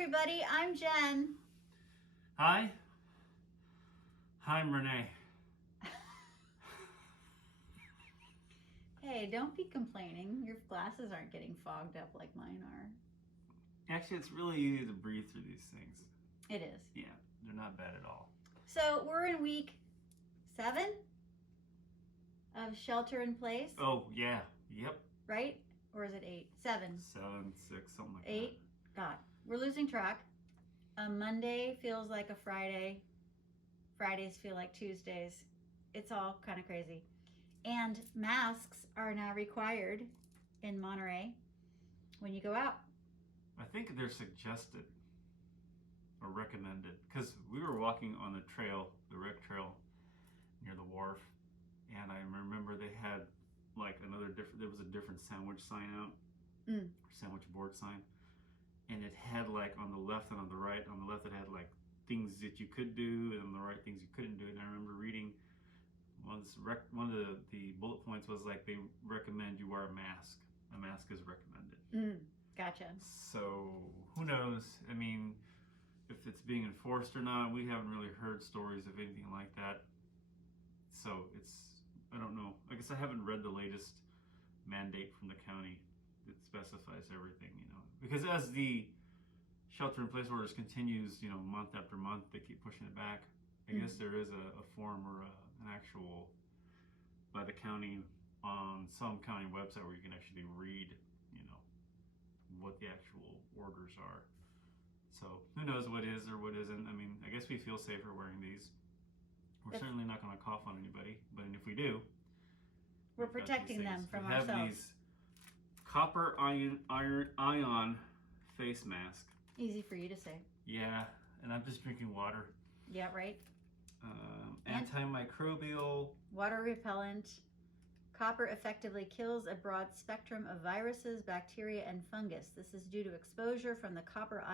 everybody, I'm Jen. Hi, I'm Rene. Hey, don't be complaining. Your glasses aren't getting fogged up like mine are. Actually, it's really easy to breathe through these things. It is. Yeah, they're not bad at all. So we're in week 7 of shelter in place. Oh, yeah. Yep. Right? Or is it 8? 7. 7, 6, something like 8? God, we're losing track. A Monday feels like a Friday. Fridays feel like Tuesdays. It's all kind of crazy. And masks are now required in Monterey when you go out. that. I think they're suggested or recommended because we were walking on the trail, the rec trail near the wharf, and I remember they had like there was a different sandwich sign out, sandwich board sign, and it had like on the left and on the right. On the left, it had like things that you could do, and on the right, things you couldn't do. And I remember reading one of the bullet points was like they recommend you wear a mask. A mask is recommended. Gotcha. So who knows? I mean, if it's being enforced or not, we haven't really heard stories of anything like that. So I don't know. I guess I haven't read the latest mandate from the county that specifies everything, because as the shelter in place orders continues, month after month, they keep pushing it back. I guess there is a form or an actual by the county on some county website where you can actually read, what the actual orders are. So who knows what is or what isn't. I mean, I guess we feel safer wearing these. We're certainly not going to cough on anybody, but if we do, we're protecting them from ourselves. We have these copper ion face mask. Easy for you to say. Yeah, and I'm just drinking water. Yeah, right. Antimicrobial. Water repellent. Copper effectively kills a broad spectrum of viruses, bacteria, and fungus. This is due to exposure from the copper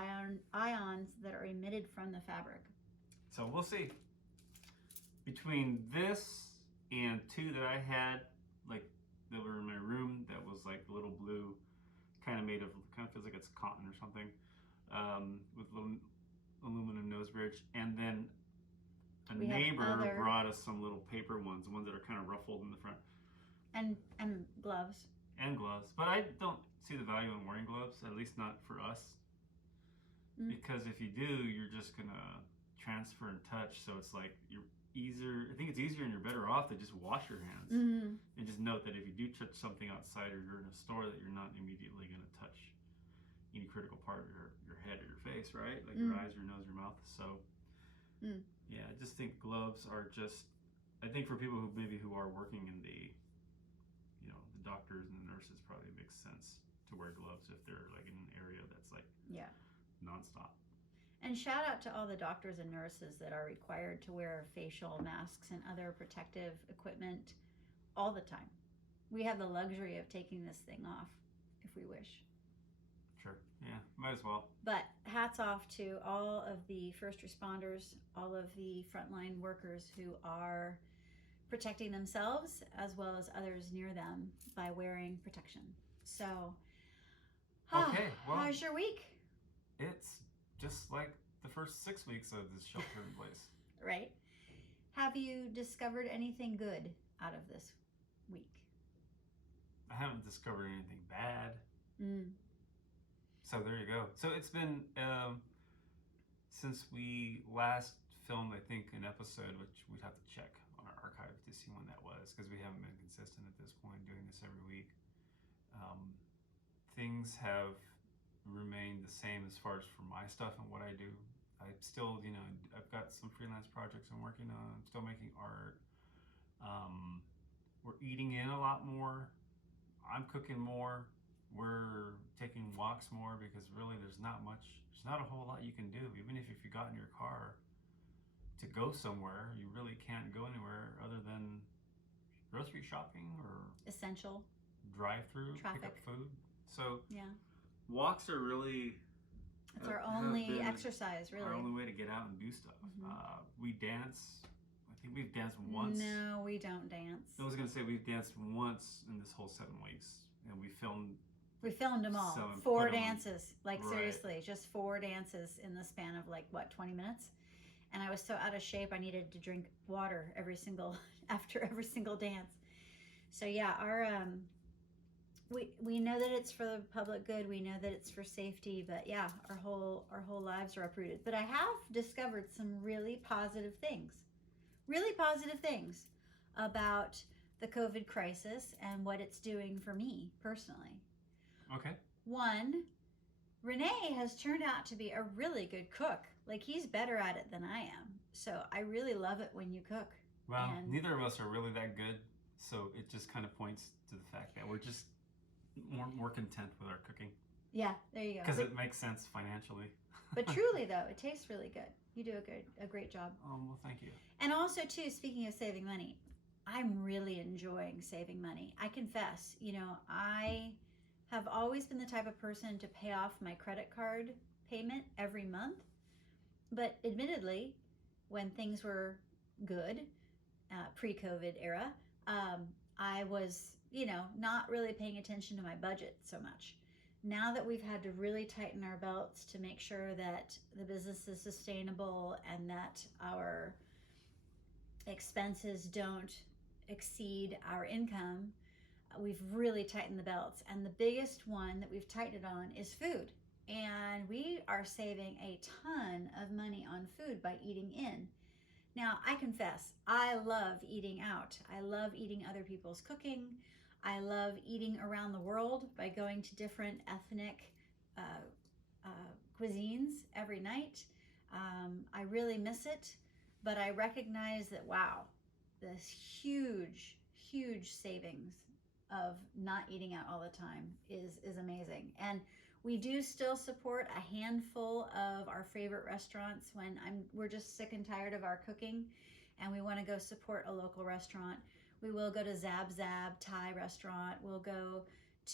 ions that are emitted from the fabric. So we'll see. Between this and 2 that I had, like that were in my room, that was like little blue, kind of feels like it's cotton or something, with little aluminum nose bridge, and then a neighbor brought us some little paper ones, the ones that are kind of ruffled in the front. And gloves. And gloves. But I don't see the value in wearing gloves, at least not for us. Because if you do, you're just going to transfer and touch. So it's like I think it's easier and you're better off to just wash your hands. And just note that if you do touch something outside or you're in a store, that you're not immediately going to touch any critical part of your head or your face, right? Like your eyes, your nose, your mouth. So yeah, I just think gloves are I think for people who are working in the doctors and the nurses, probably makes sense to wear gloves if they're like in an area that's like nonstop. And shout out to all the doctors and nurses that are required to wear facial masks and other protective equipment all the time. We have the luxury of taking this thing off if we wish. Sure, yeah, might as well. But hats off to all of the first responders, all of the frontline workers who are protecting themselves as well as others near them by wearing protection. So, okay, well, how's your week? It's just like the first 6 weeks of this shelter in place. Right. Have you discovered anything good out of this week? I haven't discovered anything bad. So there you go. So it's been since we last filmed, I think, an episode, which we'd have to check on our archive to see when that was, because we haven't been consistent at this point doing this every week. Things have remained the same as far as for my stuff and what I do. I still, I've got some freelance projects I'm working on. I'm still making art. We're eating in a lot more. I'm cooking more. We're taking walks more because really there's not a whole lot you can do. Even if you got in your car to go somewhere, you really can't go anywhere other than grocery shopping or essential drive-through, pick up food. So yeah, walks are really it's our only exercise, really. Our only way to get out and do stuff. We dance. I think we've danced once. No, we don't dance. I was gonna say we've danced once in this whole 7 weeks, and we filmed We filmed them all. So, and 4 put 'em on- dances. Like, Right. seriously, just 4 dances in the span of, like, what, 20 minutes? And I was so out of shape, I needed to drink water after every single dance. So, yeah, we know that it's for the public good. We know that it's for safety, but yeah, our whole lives are uprooted. But I have discovered some really positive things. Really positive things about the COVID crisis and what it's doing for me personally. Okay. One, Rene has turned out to be a really good cook. Like, he's better at it than I am. So I really love it when you cook. Well, And- neither of us are really that good, so it just kind of points to the fact that we're just more content with our cooking Yeah, there you go. because it makes sense financially. But truly, though, it tastes really good. You do a great job. Well, thank you. And also, too, speaking of saving money, I'm really enjoying saving money. I confess, I have always been the type of person to pay off my credit card payment every month. But admittedly, when things were good, pre-COVID era, I was, not really paying attention to my budget so much. Now that we've had to really tighten our belts to make sure that the business is sustainable and that our expenses don't exceed our income, we've really tightened the belts. And the biggest one that we've tightened it on is food. And we are saving a ton of money on food by eating in. Now, I confess, I love eating out. I love eating other people's cooking. I love eating around the world by going to different ethnic cuisines every night. I really miss it, but I recognize that, wow, this huge, huge savings of not eating out all the time is amazing. And we do still support a handful of our favorite restaurants when we're just sick and tired of our cooking and we want to go support a local restaurant. We will go to Zab Zab Thai restaurant. We'll go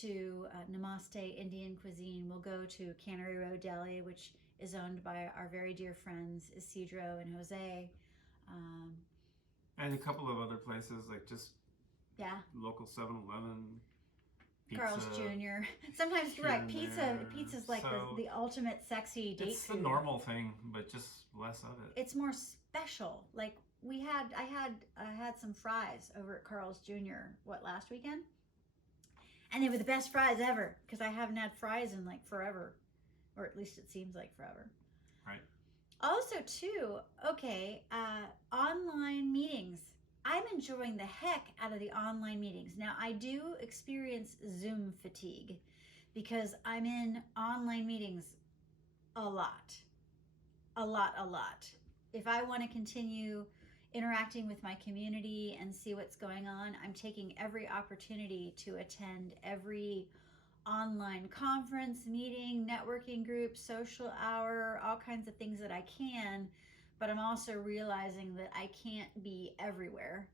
to Namaste Indian cuisine. We'll go to Cannery Row Deli, which is owned by our very dear friends Isidro and Jose. And a couple of other places, like just Yeah, local 7-Eleven, pizza. Carl's Jr. Sometimes you're here right. and Pizza's there. like So, the ultimate sexy date It's the food. normal thing, but just less of it. It's more special. Like I had some fries over at Carl's Jr. last weekend, and they were the best fries ever because I haven't had fries in like forever, or at least it seems like forever. Right. Also, too, okay, online meetings. I'm enjoying the heck out of the online meetings. Now, I do experience Zoom fatigue because I'm in online meetings a lot. If I want to continue interacting with my community and see what's going on, I'm taking every opportunity to attend every online conference, meeting, networking group, social hour, all kinds of things that I can, but I'm also realizing that I can't be everywhere.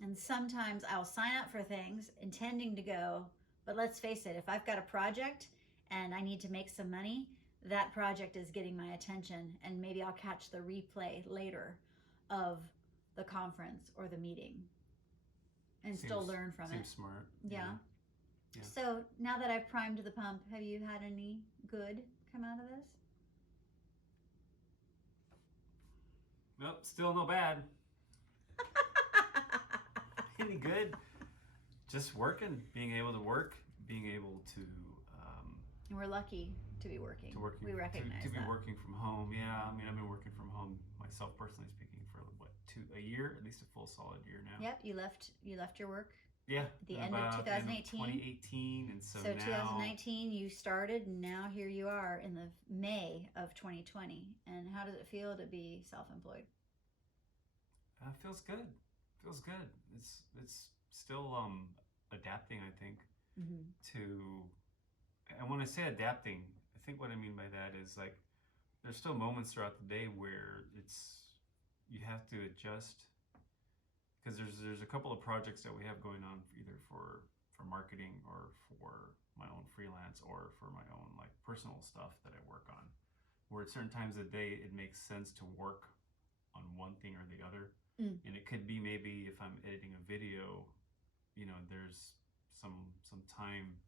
And sometimes I'll sign up for things intending to go, but let's face it, if I've got a project and I need to make some money, that project is getting my attention, and maybe I'll catch the replay later of the conference or the meeting and still learn from it. Seems smart. Yeah. Yeah. So now that I've primed the pump, have you had any good come out of this? Nope, still no bad. Any good? Just working, being able to work, being able to And we're lucky to be working. We recognize to be that. working from home. Yeah, I mean, I've been working from home myself, personally speaking, for a year, at least a full solid year now. Yep, you left your work Yeah. at the end of about 2018. 2018, and so now 2019 you started, and now here you are in the May of 2020. And how does it feel to be self-employed? feels good. Feels good. It's still adapting, I think, Mm-hmm. to. And when I say adapting, I think what I mean by that is like there's still moments throughout the day where you have to adjust, because there's a couple of projects that we have going on either for marketing or for my own freelance or for my own like personal stuff that I work on, where at certain times of the day it makes sense to work on one thing or the other. And it could be maybe if I'm editing a video, there's some time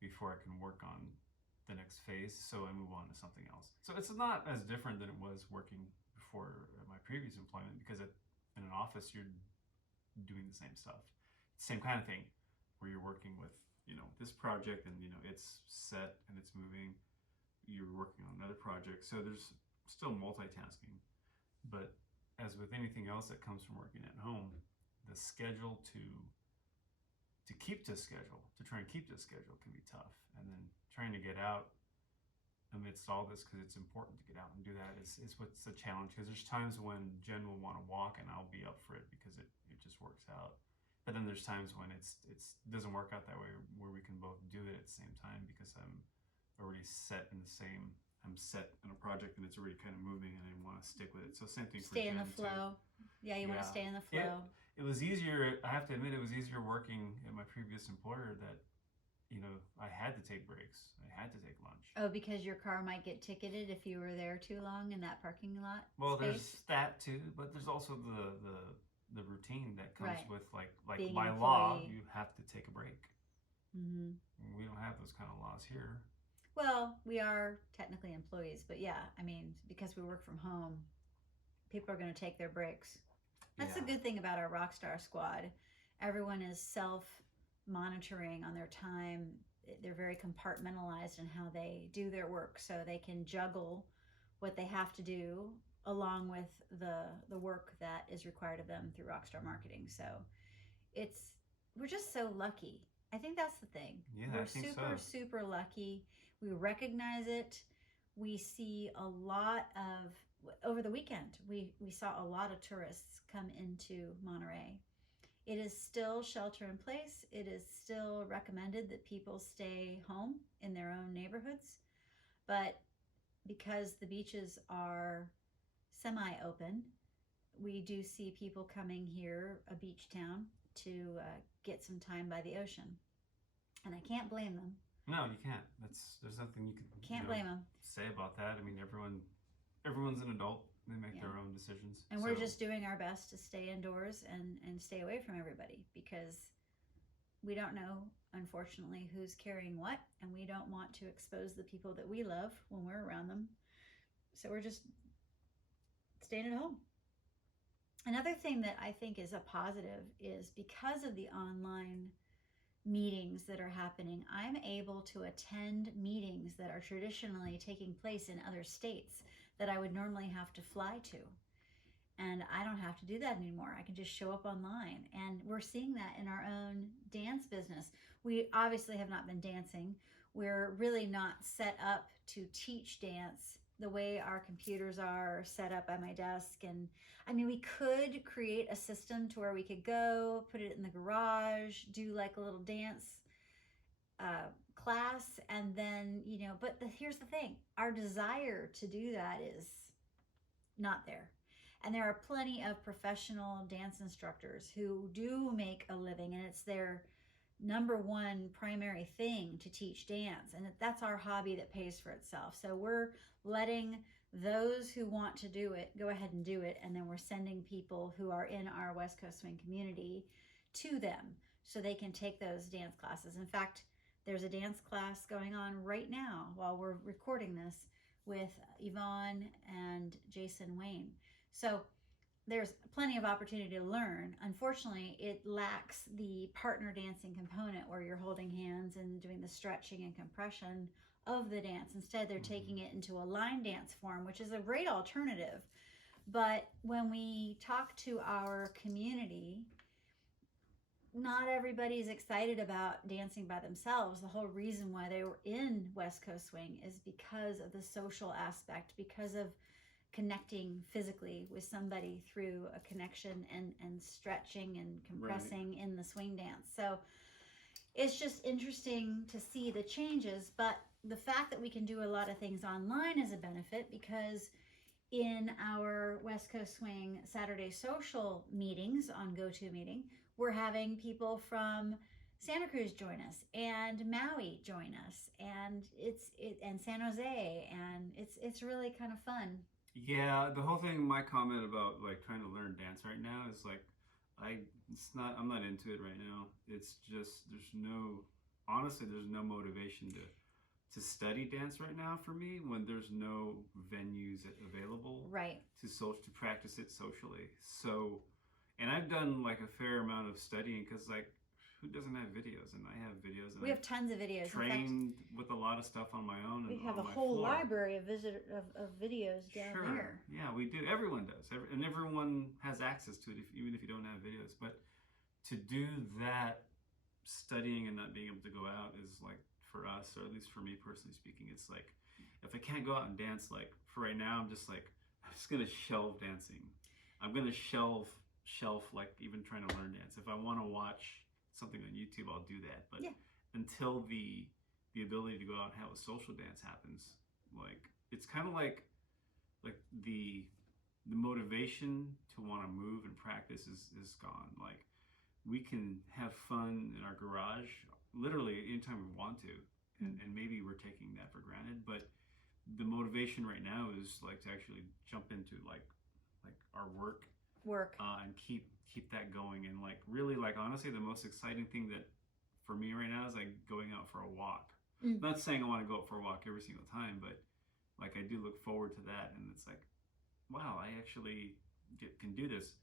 before I can work on the next phase, so I move on to something else. So it's not as different than it was working before my previous employment, because in an office you're doing the same stuff, same kind of thing, where you're working with this project, and it's set and it's moving. You're working on another project, so there's still multitasking. But as with anything else that comes from working at home, the schedule to try and keep to schedule can be tough. And then trying to get out amidst all this, because it's important to get out and do that, is what's the challenge. Because there's times when Jen will want to walk and I'll be up for it because it just works out. But then there's times when it doesn't work out that way, where we can both do it at the same time, because I'm already set in a project and it's already kind of moving, and I want to stick with it. So same thing for Stay in Jen the flow. Yeah, you want to stay in the flow. It was easier. I have to admit, it was easier working at my previous employer, that I had to take breaks. I had to take lunch. Oh, because your car might get ticketed if you were there too long in that parking lot Well, space? There's that too, but there's also the routine that comes Right. with like Being by an law, employee. you have to take a break. Mm-hmm. We don't have those kind of laws here. Well, we are technically employees, but yeah, I mean, because we work from home, people are going to take their breaks. That's the good thing about our Rockstar Squad. Everyone is self-monitoring on their time. They're very compartmentalized in how they do their work, so they can juggle what they have to do along with the work that is required of them through Rockstar Marketing. So we're just so lucky. I think that's the thing. Yeah, we're I think super lucky. We recognize it. We see a lot of, over the weekend, we saw a lot of tourists come into Monterey. It is still shelter in place. It is still recommended that people stay home in their own neighborhoods. But because the beaches are semi-open, we do see people coming here, a beach town, to get some time by the ocean. And I can't blame them. No, you can't. There's nothing you can blame them. say about that. I mean, everyone's an adult. They make their own decisions. And we're just doing our best to stay indoors and stay away from everybody, because we don't know, unfortunately, who's carrying what, and we don't want to expose the people that we love when we're around them. So we're just staying at home. Another thing that I think is a positive is, because of the online meetings that are happening, I'm able to attend meetings that are traditionally taking place in other states that I would normally have to fly to. And I don't have to do that anymore. I can just show up online. And we're seeing that in our own dance business. We obviously have not been dancing. We're really not set up to teach dance the way our computers are set up at my desk. And I mean, we could create a system to where we could go, put it in the garage, do like a little dance class, and then, but here's the thing. Our desire to do that is not there. And there are plenty of professional dance instructors who do make a living, and it's their number one primary thing to teach dance. And that's our hobby that pays for itself. So we're letting those who want to do it go ahead and do it. And then we're sending people who are in our West Coast Swing community to them so they can take those dance classes. In fact, there's a dance class going on right now while we're recording this with Yvonne and Jason Wayne. So there's plenty of opportunity to learn. Unfortunately, it lacks the partner dancing component where you're holding hands and doing the stretching and compression of the dance. Instead, they're taking it into a line dance form, which is a great alternative. But when we talk to our community, not everybody's excited about dancing by themselves. The whole reason why they were in West Coast Swing is because of the social aspect, because of connecting physically with somebody through a connection and stretching and compressing in the swing dance. So it's just interesting to see the changes, but the fact that we can do a lot of things online is a benefit, because in our West Coast Swing Saturday social meetings on GoToMeeting, we're having people from Santa Cruz join us, and Maui join us, and and San Jose, and it's really kind of fun. Yeah, the whole thing, my comment about like trying to learn dance right now is like, I'm not into it right now. It's just, there's no honestly, there's no motivation to study dance right now for me when there's no venues available Right. to practice it socially. So, and I've done like a fair amount of studying because like who doesn't have videos? And I have videos. And We have tons of videos. trained with a lot of stuff on my own. We and have on a my whole floor. library of videos down Sure. there. Yeah, we do. Everyone does. And everyone has access to it, even if you don't have videos. But to do that studying and not being able to go out is like, for us, or at least for me personally speaking, it's like, if I can't go out and dance, like for right now, I'm just going to shelve dancing. I'm going to shelf like even trying to learn dance. If I want to watch something on YouTube, I'll do that. But until the ability to go out and have a social dance happens, like it's kind of like the motivation to want to move and practice is gone. Like we can have fun in our garage literally anytime we want to, and maybe we're taking that for granted, but the motivation right now is like to actually jump into like our work and keep that going. And like really, like honestly, the most exciting thing that for me right now is like going out for a walk. I'm not saying I want to go out for a walk every single time, but like I do look forward to that, and it's like, wow, I actually can do this.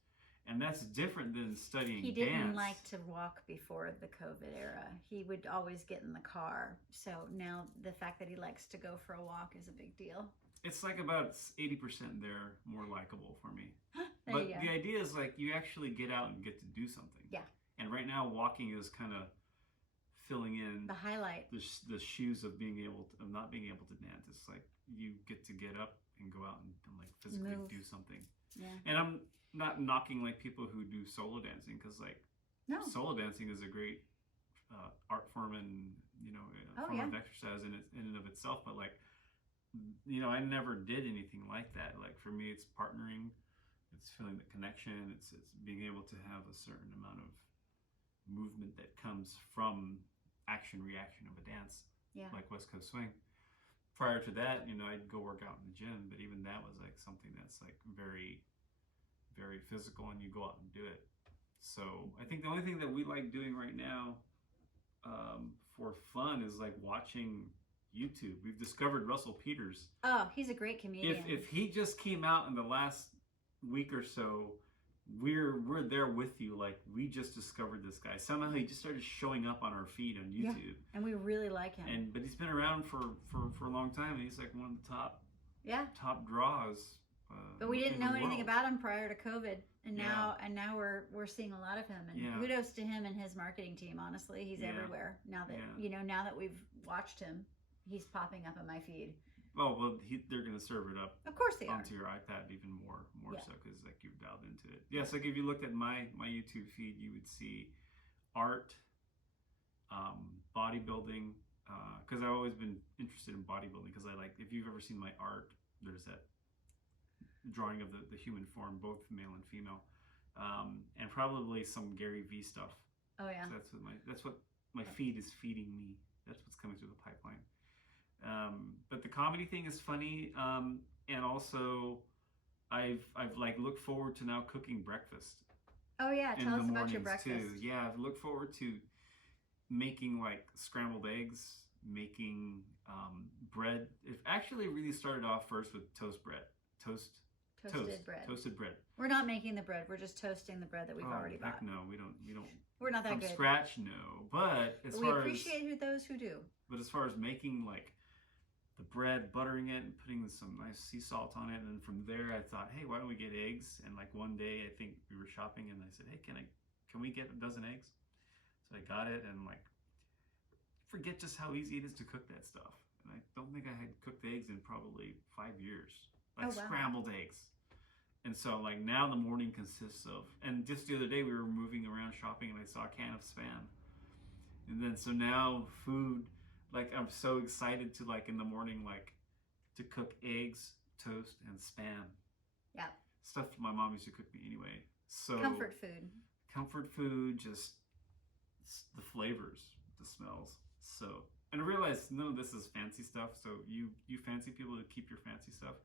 And that's different than studying dance. He didn't like to walk before the COVID era. He would always get in the car. So now the fact that he likes to go for a walk is a big deal. It's like about 80% there more likable for me. But the idea is like you actually get out and get to do something. Yeah. And right now walking is kind of filling in the highlight. The shoes of not being able to dance. It's like you get to get up and go out and like physically do something. Yeah. And I'm not knocking like people who do solo dancing, because like solo dancing is a great art form and form of exercise in and of itself. But like I never did anything like that. Like for me, it's partnering, it's feeling the connection, it's being able to have a certain amount of movement that comes from action reaction of a dance, like West Coast Swing. Prior to that, I'd go work out in the gym, but even that was like something that's like very, very physical, and you go out and do it. So I think the only thing that we like doing right now for fun is like watching YouTube. We've discovered Russell Peters. Oh, he's a great comedian. If he just came out in the last week or so, we're there with you. Like we just discovered this guy. Somehow he just started showing up on our feed on YouTube. And we really like him. But he's been around for a long time, and he's like one of the top draws. But we didn't know anything about him prior to COVID, and now we're seeing a lot of him. And kudos to him and his marketing team. Honestly, he's everywhere now that now that we've watched him, he's popping up on my feed. Oh well, they're gonna serve it up. Of course they onto your iPad even more so, because like you've dialed into it. Yes, like if you looked at my YouTube feed, you would see art, bodybuilding, because I've always been interested in bodybuilding. Because I like, if you've ever seen my art, there's that drawing of the human form, both male and female, and probably some Gary V stuff. Oh yeah. So that's what my feed is feeding me. That's what's coming through the pipeline. But the comedy thing is funny, and also I've like looked forward to now cooking breakfast. Oh yeah, tell us about your breakfast. Too. Yeah, I've looked forward to making like scrambled eggs, making bread. It actually really started off first with toasted bread. We're not making the bread. We're just toasting the bread that we've already bought. No, we don't. We're not that from good. From scratch, no. But we appreciate those who do. But as far as making like the bread, buttering it, and putting some nice sea salt on it, and then from there I thought, hey, why don't we get eggs? And like one day I think we were shopping, and I said, hey, can we get a dozen eggs? So I got it, and like forget just how easy it is to cook that stuff. And I don't think I had cooked eggs in probably 5 years, like scrambled eggs. And so like now the morning consists of, and just the other day we were moving around shopping, and I saw a can of Spam. And then so now food, like I'm so excited to like in the morning, like to cook eggs, toast, and Spam. Yeah. Stuff my mom used to cook me anyway. So comfort food, just the flavors, the smells. So, and I realized none of this is fancy stuff. So you fancy people to keep your fancy stuff.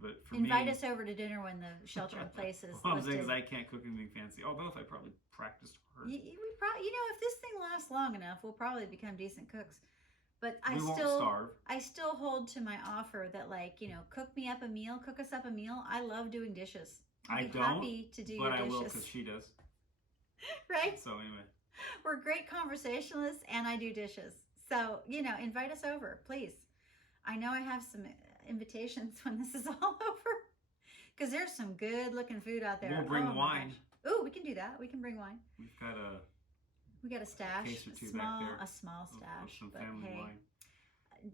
But for Invite me, us over to dinner when the shelter in place is all I'm saying is lifted. I can't cook anything fancy. Although if I probably practiced hard, We probably, if this thing lasts long enough, we'll probably become decent cooks. But we won't starve. I still hold to my offer that, like, cook me up a meal, cook us up a meal. I love doing dishes. I I'd be don't, happy to do but your I will dishes. because she does. Right? So anyway, We're great conversationalists, and I do dishes. So, invite us over, please. I know I have some invitations when this is all over, because there's some good looking food out there. we'll bring wine. Oh, we can do that. We can bring wine. We've got We got a stash, case or two small, back there a small of stash. some But family hey, wine.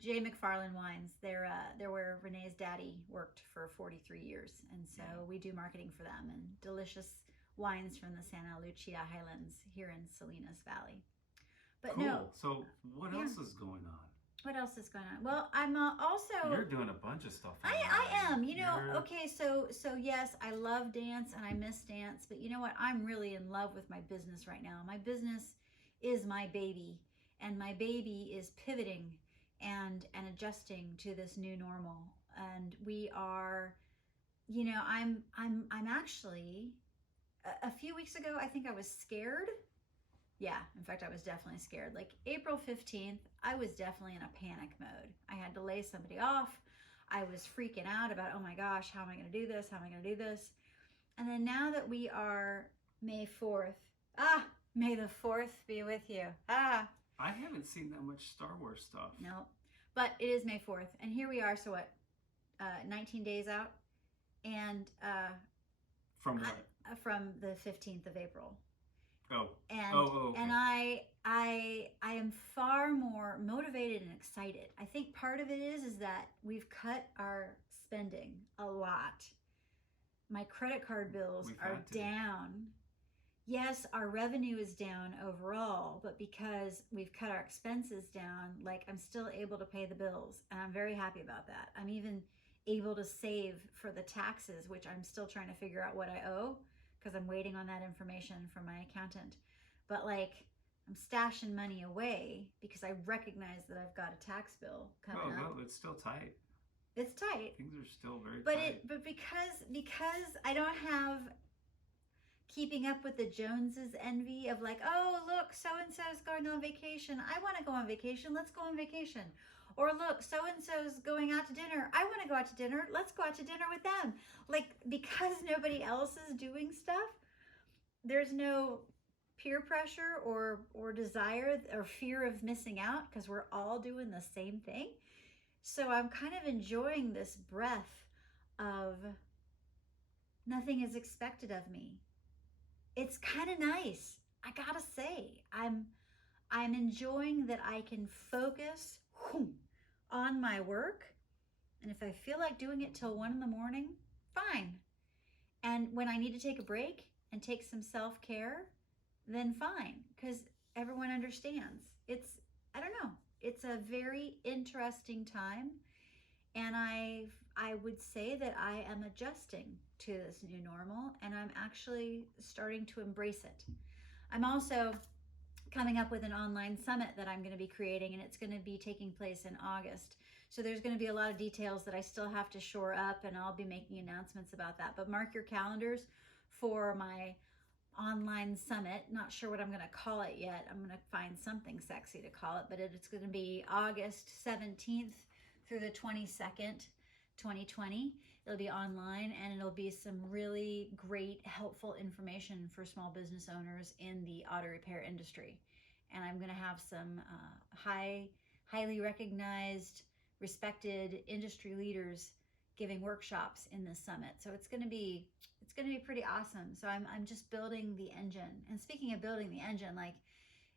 J. McFarland Wines. They're where Renee's daddy worked for 43 years, and so we do marketing for them and delicious wines from the Santa Lucia Highlands here in Salinas Valley. But Cool. no, So what else is going on? what else is going on? Well, I'm also. You're doing a bunch of stuff. I am. Okay. So yes, I love dance and I miss dance, but you know what? I'm really in love with my business right now. My business is my baby, and my baby is pivoting and adjusting to this new normal. And we are, I'm actually a few weeks ago, I think I was scared. Yeah, in fact, I was definitely scared. Like April 15th, I was definitely in a panic mode. I had to lay somebody off. I was freaking out about, oh my gosh, how am I going to do this? How am I going to do this? And then now that we are May 4th, may the 4th be with you. I haven't seen that much Star Wars stuff. No, but it is May 4th. And here we are, so what, 19 days out? And from what? From the 15th of April. Oh. And okay. and I am far more motivated and excited. I think part of it is that we've cut our spending a lot. My credit card bills are down. Yes, our revenue is down overall, but because we've cut our expenses down, like I'm still able to pay the bills, and I'm very happy about that. I'm even able to save for the taxes, which I'm still trying to figure out what I owe, because I'm waiting on that information from my accountant. But like, I'm stashing money away because I recognize that I've got a tax bill coming up. Well, it's still tight. It's tight. Things are still very tight. But because I don't have keeping up with the Joneses envy of like, oh look, so and so's going on vacation. I want to go on vacation. Let's go on vacation. Or look, so and so's going out to dinner. I want to go out to dinner. Let's go out to dinner with them. Like, because nobody else is doing stuff, there's no peer pressure or desire or fear of missing out because we're all doing the same thing. So I'm kind of enjoying this breath of nothing is expected of me. It's kind of nice. I gotta say, I'm enjoying that I can focus on my work, and if I feel like doing it till 1 a.m, fine. And when I need to take a break and take some self-care, then fine, because everyone understands. I don't know, it's a very interesting time, and I would say that I am adjusting to this new normal, and I'm actually starting to embrace it. I'm also coming up with an online summit that I'm going to be creating, and it's going to be taking place in August. So there's going to be a lot of details that I still have to shore up, and I'll be making announcements about that. But mark your calendars for my online summit. Not sure what I'm going to call it yet. I'm going to find something sexy to call it, but it's going to be August 17th through the 22nd, 2020. It'll be online, and it'll be some really great, helpful information for small business owners in the auto repair industry. And I'm going to have some highly recognized, respected industry leaders giving workshops in this summit. So it's going to be pretty awesome. So I'm just building the engine. And speaking of building the engine, like,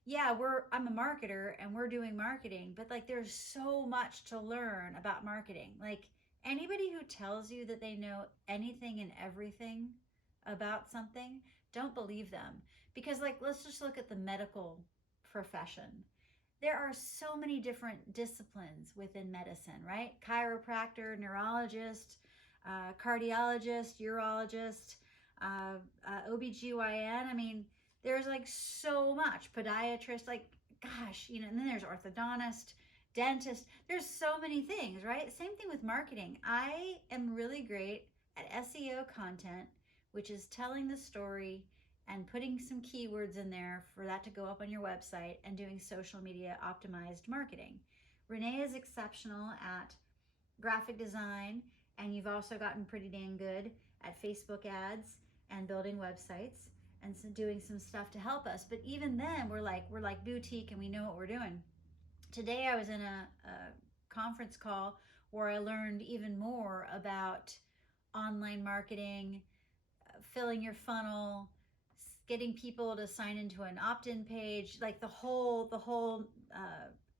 yeah, I'm a marketer and we're doing marketing, but like there's so much to learn about marketing. Like, anybody who tells you that they know anything and everything about something, don't believe them. Because like, let's just look at the medical profession. There are so many different disciplines within medicine, right? Chiropractor, neurologist, cardiologist, urologist, OBGYN. I mean, there's like so much. Podiatrist, like, gosh, and then there's orthodontist, dentist. There's so many things, right? Same thing with marketing. I am really great that SEO content, which is telling the story and putting some keywords in there for that to go up on your website, and doing social media optimized marketing. Rene is exceptional at graphic design, and you've also gotten pretty dang good at Facebook ads and building websites and doing some stuff to help us. But even then, we're like boutique, and we know what we're doing. Today I was in a conference call where I learned even more about online marketing, filling your funnel, getting people to sign into an opt-in page, like the whole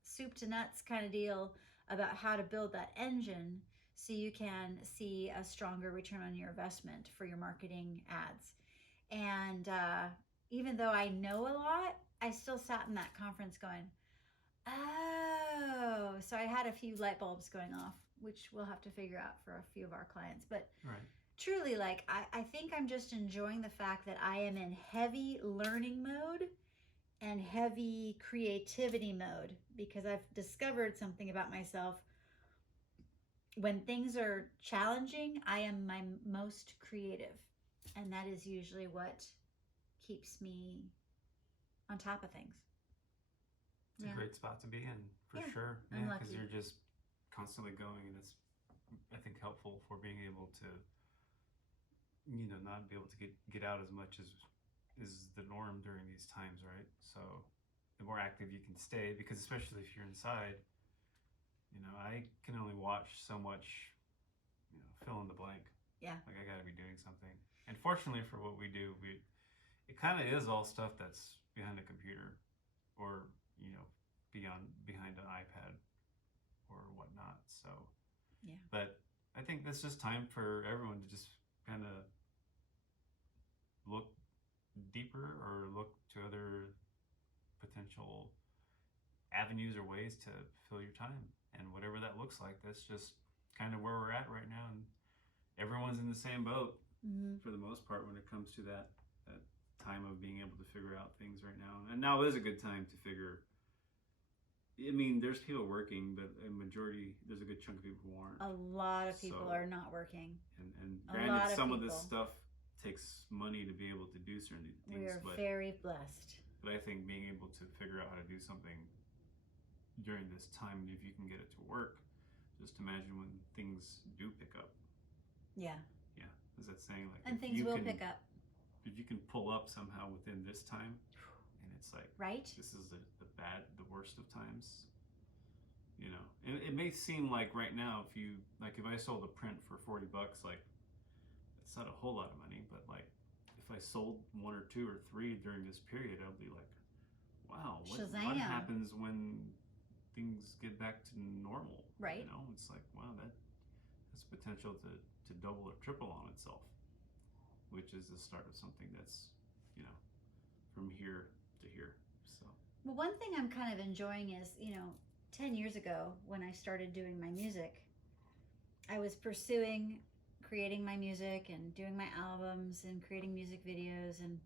soup to nuts kind of deal about how to build that engine so you can see a stronger return on your investment for your marketing ads. And even though I know a lot, I still sat in that conference going, oh, so I had a few light bulbs going off, which we'll have to figure out for a few of our clients. But Right. truly, like, I think I'm just enjoying the fact that I am in heavy learning mode and heavy creativity mode, because I've discovered something about myself. When things are challenging, I am my most creative, and that is usually what keeps me on top of things. It's a great spot to be in, for Yeah, sure. I'm Yeah, because lucky. you're just constantly going, and it's, I think, helpful for being able to, not be able to get out as much as is the norm during these times, right? So the more active you can stay, because especially if you're inside, I can only watch so much, fill in the blank. Yeah. Like, I got to be doing something. And fortunately for what we do, it kind of is all stuff that's behind a computer, or behind an iPad or whatnot. So Yeah. But I think that's just time for everyone to just kind of look deeper, or look to other potential avenues or ways to fill your time, and whatever that looks like. That's just kind of where we're at right now, and everyone's in the same boat for the most part when it comes to that time of being able to figure out things right now. And now is a good time to figure. I mean, there's people working, but there's a good chunk of people who aren't. A lot of people are not working. And A lot granted, of some of this people. stuff takes money to be able to do certain things. We are but very blessed. But I think being able to figure out how to do something during this time, if you can get it to work, just imagine when things do pick up. Yeah. Yeah. Is that saying, like, And things will pick up. If you can pull up somehow within this time, and it's like, right? This is the worst of times. And it may seem like right now, if I sold a print for $40, like, it's not a whole lot of money, but like, if I sold one or two or three during this period, I'll be like, wow, what happens when things get back to normal? Right. It's like, wow, that has potential to double or triple on itself, which is the start of something that's, from here to here. So. Well, one thing I'm kind of enjoying is, 10 years ago when I started doing my music, I was pursuing creating my music and doing my albums and creating music videos and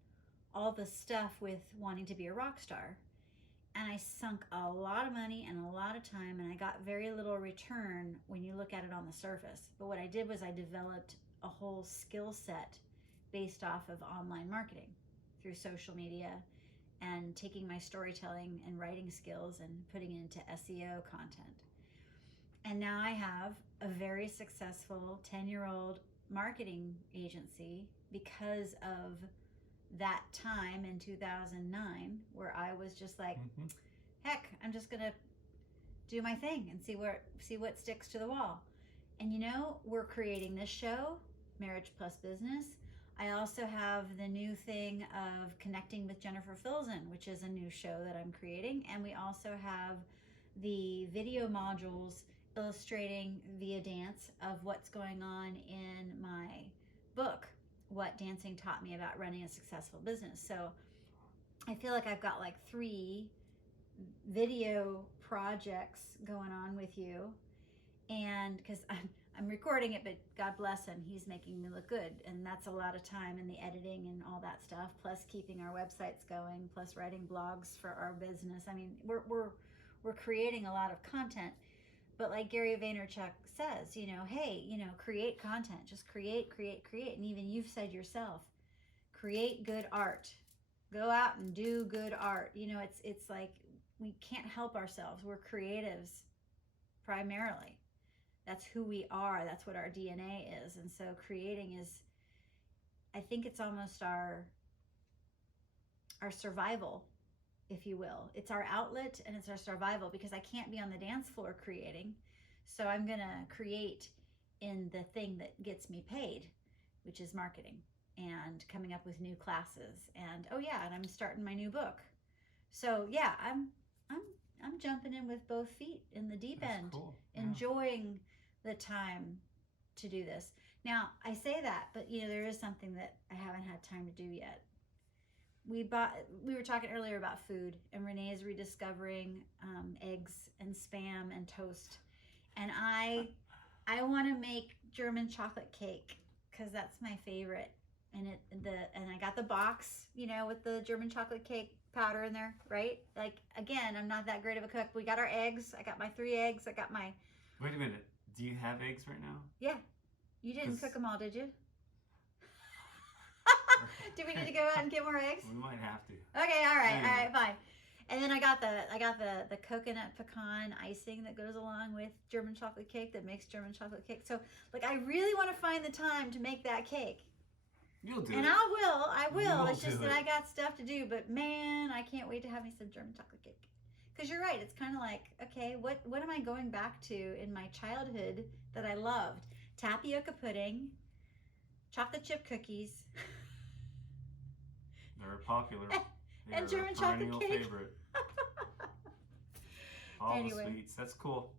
all the stuff with wanting to be a rock star. And I sunk a lot of money and a lot of time, and I got very little return when you look at it on the surface. But what I did was I developed a whole skill set based off of online marketing through social media, and taking my storytelling and writing skills and putting it into SEO content. And now I have a very successful 10-year-old marketing agency because of that time in 2009 where I was just like, heck, I'm just gonna do my thing and see what sticks to the wall. And we're creating this show, Marriage Plus Business. I also have the new thing of Connecting with Jennifer Filzen, which is a new show that I'm creating. And we also have the video modules illustrating via dance of what's going on in my book, What Dancing Taught Me About Running a Successful Business. So I feel like I've got like 3 video projects going on with you. And because I'm recording it, but God bless him, he's making me look good, and that's a lot of time in the editing and all that stuff, plus keeping our websites going, plus writing blogs for our business. I mean, we're creating a lot of content, But like Gary Vaynerchuk says, hey, create content. Just create. And even you've said yourself, create good art. Go out and do good art. It's like we can't help ourselves. We're creatives primarily. That's who we are. That's what our DNA is. And so creating is, I think it's almost our survival, if you will. It's our outlet and it's our survival, because I can't be on the dance floor creating. So I'm going to create in the thing that gets me paid, which is marketing and coming up with new classes. And and I'm starting my new book. So yeah, I'm jumping in with both feet in the deep That's end, cool. Yeah. enjoying the time to do this. Now, I say that, but there is something that I haven't had time to do yet. We were talking earlier about food, and Rene is rediscovering eggs and spam and toast. And I want to make German chocolate cake because that's my favorite. And I got the box, with the German chocolate cake powder in there, right? Like, again, I'm not that great of a cook. We got our eggs. I got my 3 eggs. I got my... Wait a minute. Do you have eggs right now? Yeah. You didn't cook them all, did you? Do we need to go out and get more eggs? We might have to. Okay, all right, Anyway. all right, fine. And then I got the coconut pecan icing that goes along with German chocolate cake that makes German chocolate cake. So, like, I really want to find the time to make that cake. You'll do And it. I will. You'll It's just do that it. I got stuff to do. But man, I can't wait to have me some German chocolate cake. Because you're right. It's kind of like, okay, what am I going back to in my childhood that I loved? Tapioca pudding, chocolate chip cookies. They're popular. And They're German a chocolate perennial cake. favorite. All Anyway. the sweets. That's cool.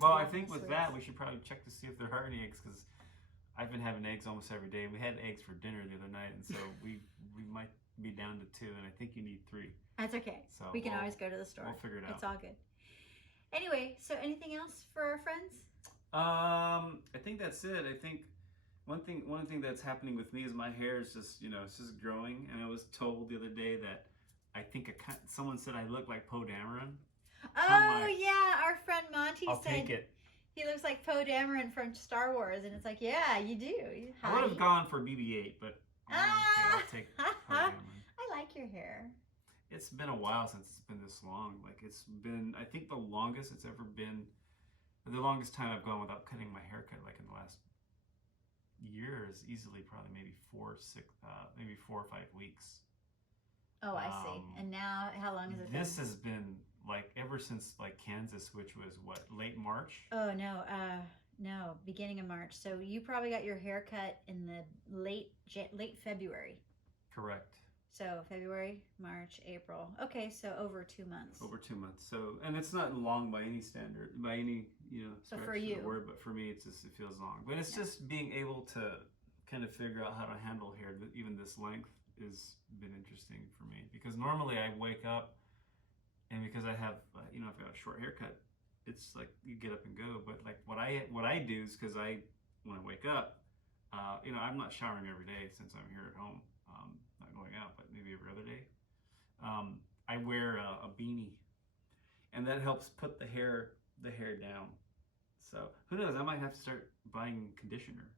Well, I Love think the with sweets. that, we should probably check to see if there are any eggs, because I've been having eggs almost every day. We had eggs for dinner the other night, and so we might be down to 2, and I think you need 3. That's okay. So We can we'll- always go to the store. We'll figure it out. It's all good. Anyway, so anything else for our friends? I think that's it. I think one thing that's happening with me is my hair is just, it's just growing. And I was told the other day that I think someone said I look like Poe Dameron. Oh, like, yeah. Our friend Monty I'll said take it. he looks like Poe Dameron from Star Wars. And it's like, yeah, you do. I would have gone for BB-8, but I'll take Poe Dameron. I like your hair. It's been a while since it's been this long. Like, it's been, I think the longest it's ever been, the longest time I've gone without cutting my haircut, like in the last year, is easily probably maybe 4 or 5 weeks. Oh, I see. And now, how long has it been? This has been like ever since like Kansas, which was what, late March? Oh, no, beginning of March. So you probably got your hair cut in the late February. Correct. So February, March, April. Okay, so over 2 months. Over 2 months. So, and it's not long by any standard, by any So stretch for of you. the word, but for me, it feels long. But it's just being able to kind of figure out how to handle hair, even this length, has been interesting for me, because normally I wake up, and because I have I've got a short haircut, it's like you get up and go. But like what I do is, because when I wake up, I'm not showering every day since I'm here at home. Not going out, but maybe every other day. I wear a beanie, and that helps put the hair down. So who knows? I might have to start buying conditioner.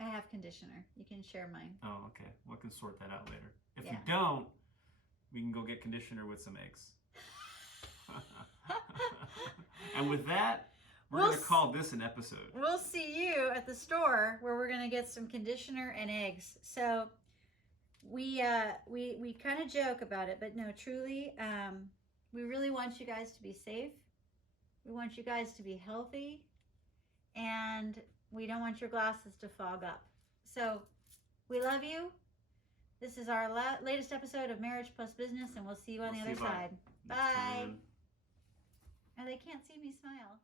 I have conditioner. You can share mine. Oh, okay. Well, I can sort that out later. If Yeah. you don't, we can go get conditioner with some eggs. And with that, we're We'll going to call this an episode. We'll see you at the store where we're gonna get some conditioner and eggs. So we kind of joke about it, but no, truly, we really want you guys to be safe. We want you guys to be healthy, and we don't want your glasses to fog up. So we love you. This is our latest episode of Marriage Plus Business, and we'll see you on the other side. Bye. Next time. Oh, they can't see me smile.